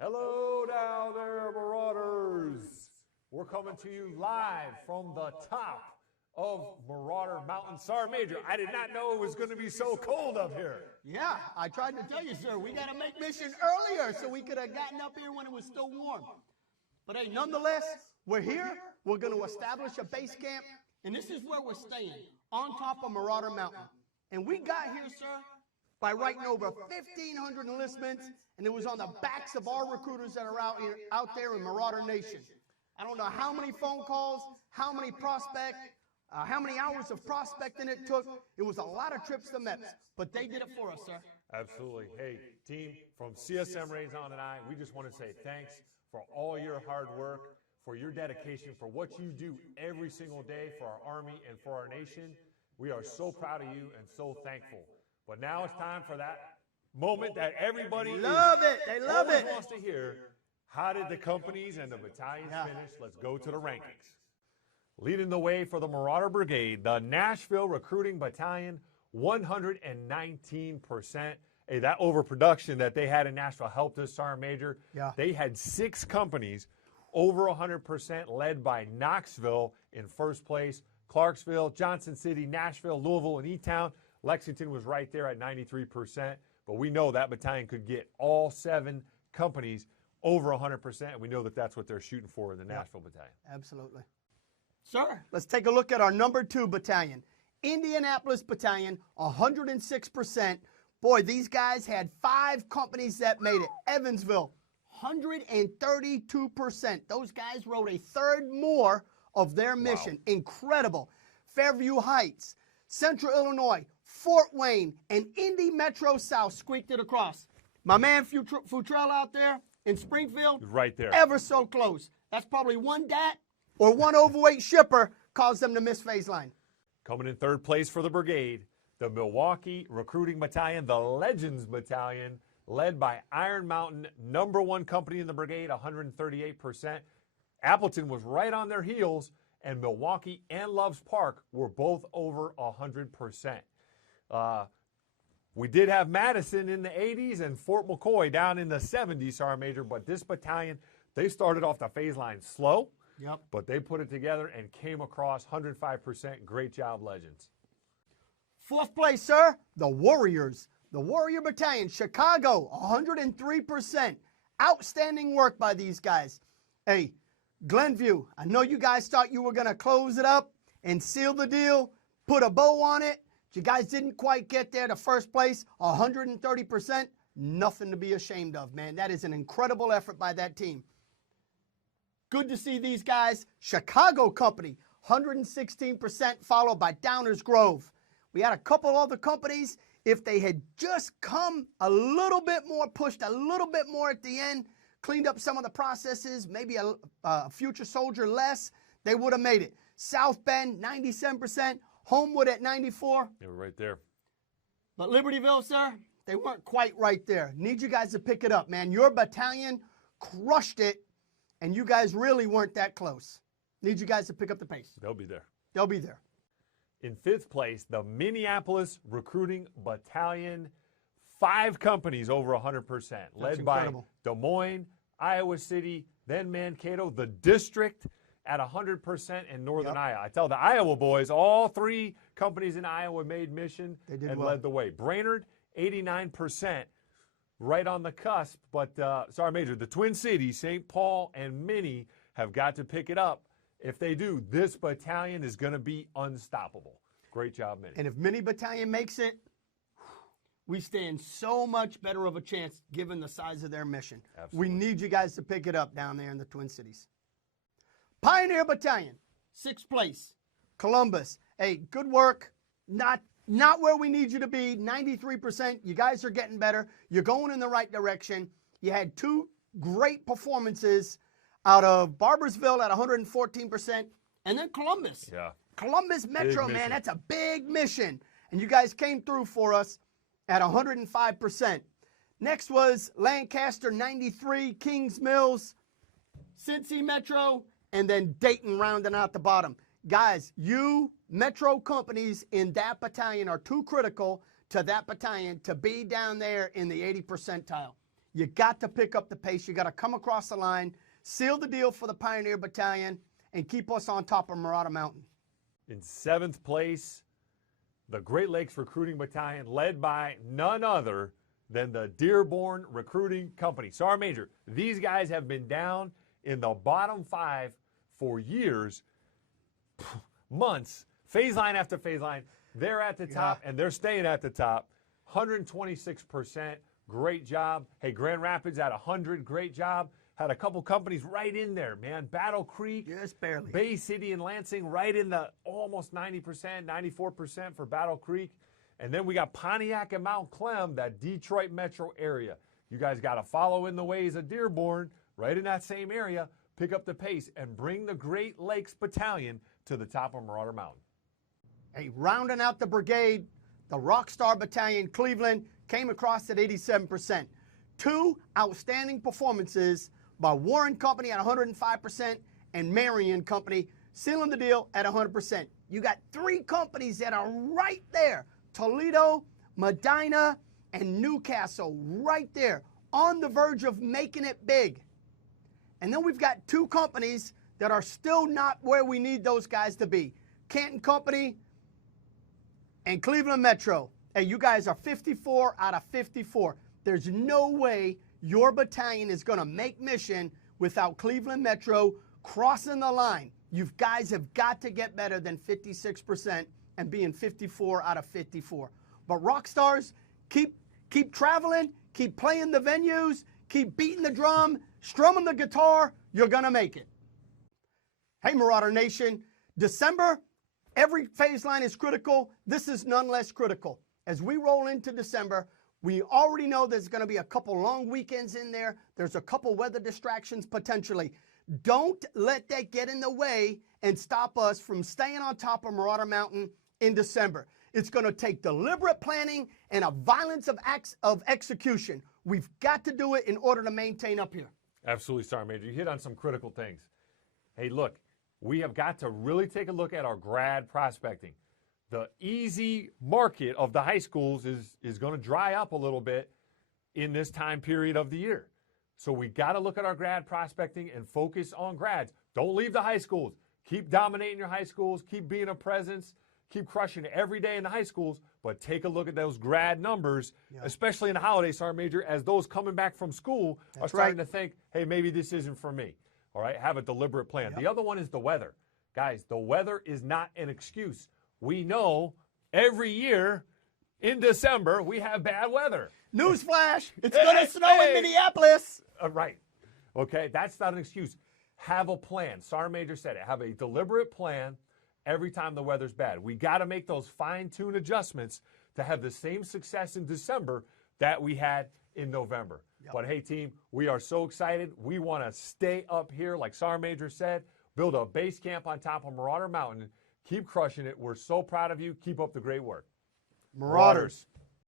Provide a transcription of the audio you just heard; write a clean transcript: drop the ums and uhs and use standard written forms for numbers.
Hello down there, Marauders. We're coming to you live from the top of Marauder Mountain. Sergeant Major, I did not know it was going to be so cold up here. Yeah, I tried to tell you, sir. We got to make mission earlier so we could have gotten up here when it was still warm. But hey, nonetheless, we're here. We're going to establish a base camp, and this is where we're staying, on top of Marauder Mountain. And we got here, sir, by writing over 1,500 enlistments, and it was on the backs of our recruiters that are out there in Marauder Nation. I don't know how many phone calls, how many how many hours of prospecting it took. It was a lot of trips to MEPS, but they did it for us, sir. Absolutely. Hey, team, from CSM Raison and I, we just want to say thanks for all your hard work, for your dedication, for what you do every single day for our Army and for our nation. We are so proud of you and so thankful. But now it's time for that moment that everybody They love it. wants to hear. How did the companies and the battalions finish? Let's go to the rankings. Leading the way for the Marauder Brigade, the Nashville Recruiting Battalion, 119%. Hey, that overproduction that they had in Nashville helped us, Sergeant Major. Yeah. They had 6 companies over 100%, led by Knoxville in first place, Clarksville, Johnson City, Nashville, Louisville, and E-Town. Lexington was right there at 93%, but we know that battalion could get all 7 companies over 100%, and we know that that's what they're shooting for in the Nashville battalion. Absolutely. Sir, let's take a look at our number 2 battalion. Indianapolis Battalion, 106%. Boy, these guys had 5 companies that made it. Evansville, 132%. Those guys wrote a third more of their mission. Wow. Incredible. Fairview Heights, Central Illinois, Fort Wayne, and Indy Metro South squeaked it across. My man Futrell out there in Springfield, right there, ever so close. That's probably one DAT or one overweight shipper caused them to miss phase line. Coming in third place for the brigade, the Milwaukee Recruiting Battalion, the Legends Battalion, led by Iron Mountain, number 1 company in the brigade, 138%. Appleton was right on their heels, and Milwaukee and Loves Park were both over 100%. We did have Madison in the 80s and Fort McCoy down in the 70s, Sergeant Major, but this battalion, they started off the phase line slow, but they put it together and came across 105%. Great job, Legends. 4th place, sir, the Warriors. The Warrior Battalion, Chicago, 103%. Outstanding work by these guys. Hey, Glenview, I know you guys thought you were going to close it up and seal the deal, put a bow on it. You guys didn't quite get there to first place, 130%. Nothing to be ashamed of, man. That is an incredible effort by that team. Good to see these guys. Chicago Company, 116%, followed by Downers Grove. We had a couple other companies. If they had just come a little bit more, pushed a little bit more at the end, cleaned up some of the processes, maybe a future soldier less, they would have made it. South Bend, 97%. Homewood at 94. They were right there. But Libertyville, sir, they weren't quite right there. Need you guys to pick it up, man. Your battalion crushed it, and you guys really weren't that close. Need you guys to pick up the pace. They'll be there. They'll be there. In 5th place, the Minneapolis Recruiting Battalion, 5 companies over 100%, led by Des Moines, Iowa City, then Mankato, the district at 100% in northern Iowa. I tell the Iowa boys, all 3 companies in Iowa made mission and led the way. Brainerd, 89%, right on the cusp. But, Sergeant Major, the Twin Cities, St. Paul and Minnie have got to pick it up. If they do, this battalion is going to be unstoppable. Great job, Minnie. And if Minnie Battalion makes it, we stand so much better of a chance given the size of their mission. Absolutely. We need you guys to pick it up down there in the Twin Cities. Pioneer Battalion, 6th place. Columbus, hey, good work. Not where we need you to be, 93%. You guys are getting better. You're going in the right direction. You had 2 great performances out of Barboursville at 114%, and then Columbus. Yeah. Columbus Metro, man, that's a big mission. And you guys came through for us at 105%. Next was Lancaster, 93, Kings Mills, Cincy Metro, and then Dayton rounding out the bottom. Guys, you Metro companies in that battalion are too critical to that battalion to be down there in the 80 percentile. You got to pick up the pace. You got to come across the line, seal the deal for the Pioneer Battalion, and keep us on top of Marauder Mountain. In 7th place, the Great Lakes Recruiting Battalion, led by none other than the Dearborn Recruiting Company. Sergeant Major, these guys have been down in the bottom 5 for years, months, phase line after phase line. They're at the top, and they're staying at the top. 126%, great job. Hey, Grand Rapids at 100, great job. Had a couple companies right in there, man. Battle Creek, Just barely. Bay City and Lansing right in the almost 90%, 94% for Battle Creek. And then we got Pontiac and Mount Clem, that Detroit metro area. You guys got to follow in the ways of Dearborn, right in that same area, pick up the pace, and bring the Great Lakes Battalion to the top of Marauder Mountain. Hey, rounding out the brigade, the Rockstar Battalion, Cleveland, came across at 87%. 2 outstanding performances by Warren Company at 105% and Marion Company sealing the deal at 100%. You got 3 companies that are right there. Toledo, Medina, and Newcastle right there on the verge of making it big. And then we've got 2 companies that are still not where we need those guys to be. Canton Company and Cleveland Metro. Hey, you guys are 54 out of 54. There's no way your battalion is going to make mission without Cleveland Metro crossing the line. You guys have got to get better than 56% and being 54 out of 54. But Rockstars, keep traveling, keep playing the venues, keep beating the drum, strumming the guitar. You're going to make it. Hey, Marauder Nation, December, every phase line is critical. This is none less critical. As we roll into December, we already know there's going to be a couple long weekends in there. There's a couple weather distractions potentially. Don't let that get in the way and stop us from staying on top of Marauder Mountain in December. It's going to take deliberate planning and a violence of execution. We've got to do it in order to maintain up here. Absolutely, Sergeant Major. You hit on some critical things. Hey, look, we have got to really take a look at our grad prospecting. The easy market of the high schools is going to dry up a little bit in this time period of the year. So we got to look at our grad prospecting and focus on grads. Don't leave the high schools. Keep dominating your high schools. Keep being a presence. Keep crushing it every day in the high schools. But take a look at those grad numbers, especially in the holidays, Sergeant Major, as those coming back from school are starting to think, hey, maybe this isn't for me. All right, have a deliberate plan. The other one is the weather. Guys, the weather is not an excuse. We know every year in December we have bad weather. Newsflash, it's going to snow in Minneapolis. Right. Okay, that's not an excuse. Have a plan. Sergeant Major said it. Have a deliberate plan every time the weather's bad. We got to make those fine-tuned adjustments to have the same success in December that we had in November. But hey, team, we are so excited. We want to stay up here, like Sergeant Major said, build a base camp on top of Marauder Mountain. Keep crushing it. We're so proud of you. Keep up the great work. Marauders.